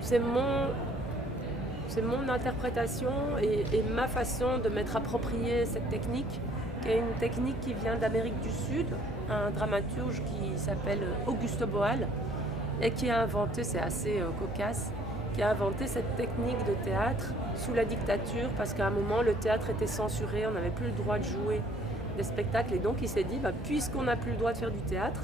c'est mon interprétation et ma façon de m'être approprié cette technique, qui est une technique qui vient d'Amérique du Sud, un dramaturge qui s'appelle Augusto Boal, et qui a inventé, c'est assez cocasse, qui a inventé cette technique de théâtre sous la dictature, parce qu'à un moment, le théâtre était censuré, on n'avait plus le droit de jouer des spectacles, et donc il s'est dit, puisqu'on n'a plus le droit de faire du théâtre,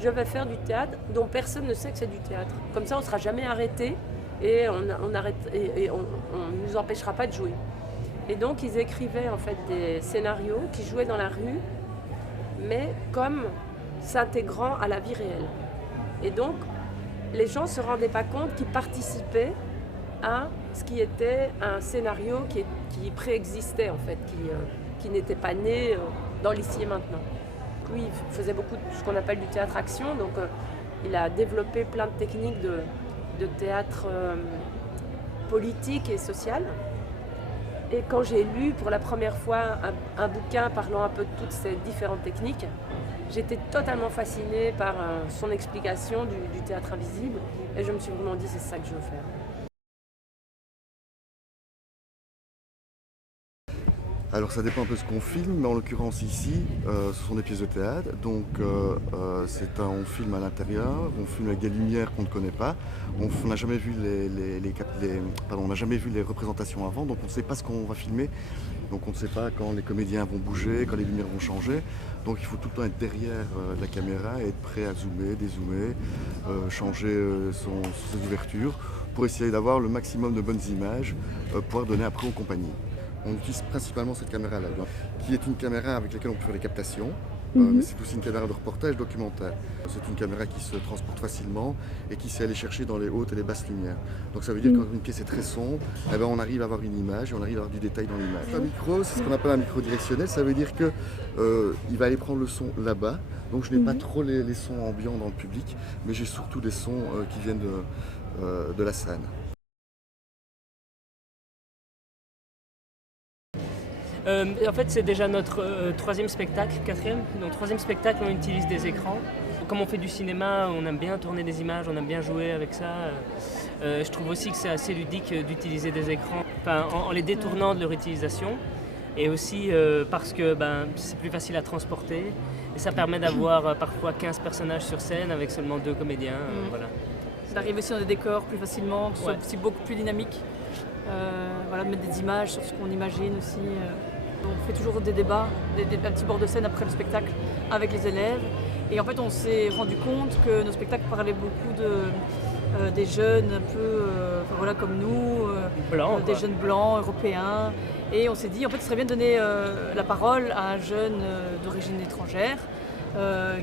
je vais faire du théâtre dont personne ne sait que c'est du théâtre. Comme ça, on ne sera jamais arrêté et on ne nous empêchera pas de jouer. Et donc, ils écrivaient en fait des scénarios qui jouaient dans la rue, mais comme s'intégrant à la vie réelle. Et donc, les gens ne se rendaient pas compte qu'ils participaient à ce qui était un scénario qui préexistait en fait, qui n'était pas né dans l'ici et maintenant. Lui, il faisait beaucoup de ce qu'on appelle du théâtre-action, donc il a développé plein de techniques de théâtre politique et social. Et quand j'ai lu pour la première fois un bouquin parlant un peu de toutes ces différentes techniques, j'étais totalement fascinée par son explication du théâtre invisible, et je me suis vraiment dit c'est ça que je veux faire. Alors ça dépend un peu de ce qu'on filme, mais en l'occurrence ici, ce sont des pièces de théâtre, donc on filme à l'intérieur, on filme avec des lumières qu'on ne connaît pas, on n'a jamais vu on n'a jamais vu les représentations avant, donc on ne sait pas ce qu'on va filmer, donc on ne sait pas quand les comédiens vont bouger, quand les lumières vont changer, donc il faut tout le temps être derrière la caméra et être prêt à zoomer, dézoomer, changer ses ouvertures, pour essayer d'avoir le maximum de bonnes images, pouvoir donner après aux compagnies. On utilise principalement cette caméra-là, qui est une caméra avec laquelle on peut faire des captations, mais c'est aussi une caméra de reportage documentaire. C'est une caméra qui se transporte facilement et qui sait aller chercher dans les hautes et les basses lumières. Donc ça veut dire que quand une pièce est très sombre, on arrive à avoir une image et on arrive à avoir du détail dans l'image. Un micro, c'est ce qu'on appelle un micro directionnel, ça veut dire qu'il va aller prendre le son là-bas. Donc je n'ai pas trop les sons ambiants dans le public, mais j'ai surtout des sons qui viennent de la scène. En fait, c'est déjà notre troisième spectacle, quatrième. Donc, troisième spectacle, on utilise des écrans. Comme on fait du cinéma, on aime bien tourner des images, on aime bien jouer avec ça. Je trouve aussi que c'est assez ludique d'utiliser des écrans en les détournant de leur utilisation. Et aussi parce que c'est plus facile à transporter. Et ça permet d'avoir parfois 15 personnages sur scène avec seulement 2 comédiens. Voilà. D'arriver sur des décors plus facilement, que ce soit aussi beaucoup plus dynamique. De mettre des images sur ce qu'on imagine aussi. On fait toujours des débats, un petit bord de scène après le spectacle avec les élèves. Et en fait, on s'est rendu compte que nos spectacles parlaient beaucoup des jeunes un peu comme nous, Blanc, des jeunes blancs, européens. Et on s'est dit, en fait, ce serait bien de donner la parole à un jeune d'origine étrangère.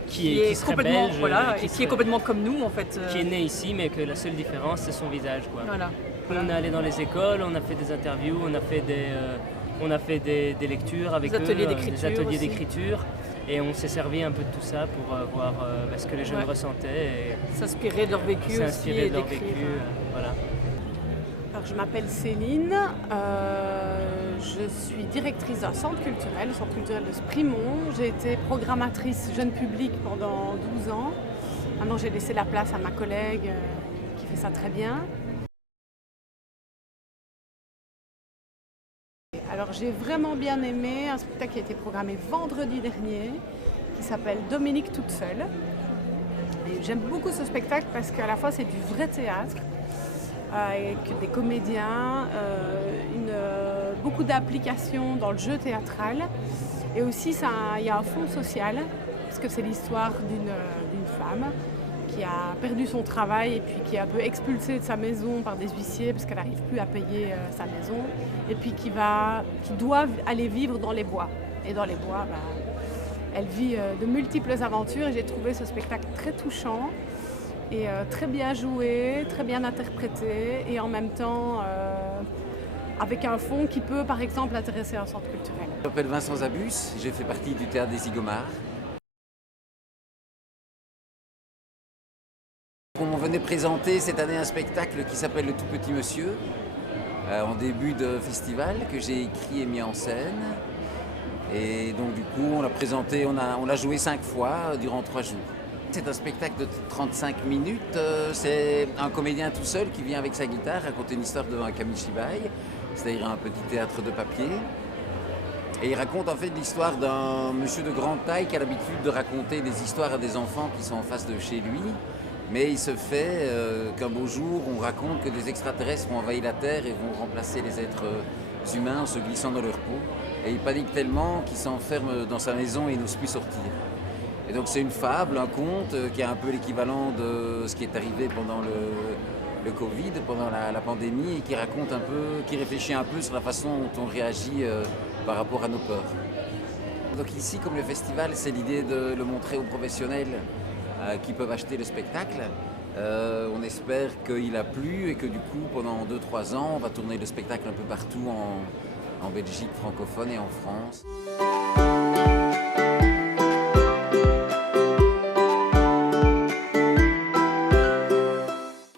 Qui est complètement, belge, qui est complètement comme nous en fait. Qui est né ici, mais que la seule différence, c'est son visage, quoi. Voilà. On est allé dans les écoles, on a fait des interviews, on a fait des lectures avec des ateliers d'écriture, et on s'est servi un peu de tout ça pour voir ce que les jeunes ressentaient. S'inspirer de leur vécu aussi et d'écrire. Voilà. Alors, je m'appelle Céline, je suis directrice d'un centre culturel, le centre culturel de Sprimont. J'ai été programmatrice jeune public pendant 12 ans. Maintenant, j'ai laissé la place à ma collègue qui fait ça très bien. Alors j'ai vraiment bien aimé un spectacle qui a été programmé vendredi dernier, qui s'appelle Dominique toute seule. Et j'aime beaucoup ce spectacle parce qu'à la fois c'est du vrai théâtre, avec des comédiens, beaucoup d'applications dans le jeu théâtral. Et aussi il y a un fond social, parce que c'est l'histoire d'une femme qui a perdu son travail et puis qui est un peu expulsée de sa maison par des huissiers parce qu'elle n'arrive plus à payer sa maison, et puis qui doit aller vivre dans les bois. Et dans les bois, elle vit de multiples aventures, et j'ai trouvé ce spectacle très touchant et très bien joué, très bien interprété, et en même temps avec un fond qui peut par exemple intéresser un centre culturel. Je m'appelle Vincent Zabus, j'ai fait partie du Théâtre des Zigomards. On venait présenter cette année un spectacle qui s'appelle Le Tout Petit Monsieur, en début de festival, que j'ai écrit et mis en scène. Et donc du coup, on l'a présenté, on l'a joué 5 fois durant 3 jours. C'est un spectacle de 35 minutes. C'est un comédien tout seul qui vient avec sa guitare raconter une histoire devant un kamishibai, c'est-à-dire un petit théâtre de papier. Et il raconte en fait l'histoire d'un monsieur de grande taille qui a l'habitude de raconter des histoires à des enfants qui sont en face de chez lui. Mais il se fait qu'un beau jour, on raconte que des extraterrestres ont envahi la Terre et vont remplacer les êtres humains en se glissant dans leur peau. Et il panique tellement qu'il s'enferme dans sa maison et il n'ose plus sortir. Et donc c'est une fable, un conte qui est un peu l'équivalent de ce qui est arrivé pendant le Covid, pendant la pandémie, et qui raconte un peu, qui réfléchit un peu sur la façon dont on réagit par rapport à nos peurs. Donc ici, comme le festival, c'est l'idée de le montrer aux professionnels qui peuvent acheter le spectacle. On espère qu'il a plu et que du coup, pendant 2-3 ans, on va tourner le spectacle un peu partout en Belgique francophone et en France.